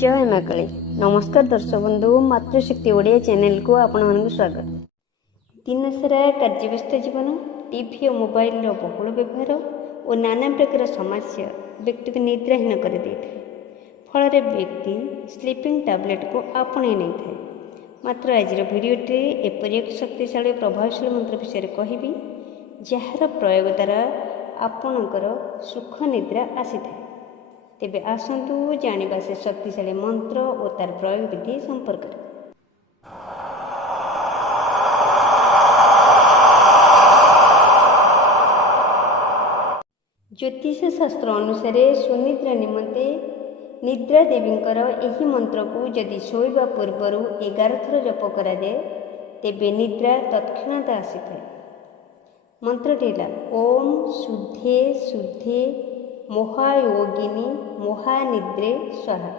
जय माँ काली। नमस्कार दर्शक बंधु, मातृशक्ति ओडिया चैनल को आपण मानक स्वागत। दिन सारा कार्यव्यस्त जीवन, टीवी और मोबाइल बहुल व्यवहार और नाना प्रकार समस्या व्यक्ति को निद्राहीन कर देता है। फल व्यक्ति स्लीपिंग टैबलेट को आपणे नहीं था। मात्र आज भिडियोटे एपरी एक शक्तिशाली प्रभावशाली मंत्र विषय कहबी जार प्रयोग द्वारा आपणकर सुख निद्रा आसी था। तेबे आसतु जानिबा से शक्तिशाली मंत्र और तार प्रयोग विधि संपर्क। ज्योतिष शास्त्र अनुसार सुनिद्रा निमंते निद्रा देवींकर एही मंत्र को यदि शोइबा पूर्वर 11 थर जप करा जाए तेबे निद्रा तत्क्षणात आसी थाए। मंत्रटी है ओम शुद्धे शुद्धे महायोगिनी महानिद्रे स्वाहा।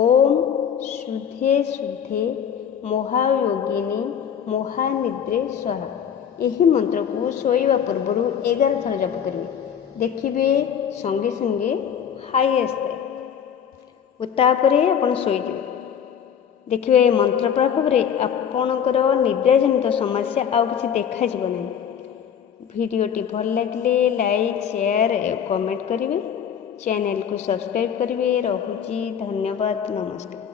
ओम शुद्धे शुद्धे महायोगिनी महानिद्रे स्वाहा। यही मंत्र को शोइबा पूर्वर 11 थर जप करेंगे। देखिए संगे संगे हाई आसता और तापर आप शोजे। देखिए मंत्र प्रभाव में आपणकर निद्राजनित समस्या आउ कि देखा ना। भिडियोटी भल लगे लाइक शेयर कमेंट करेंगे। चैनल को सब्सक्राइब करेंगे। रहुची धन्यवाद, नमस्कार।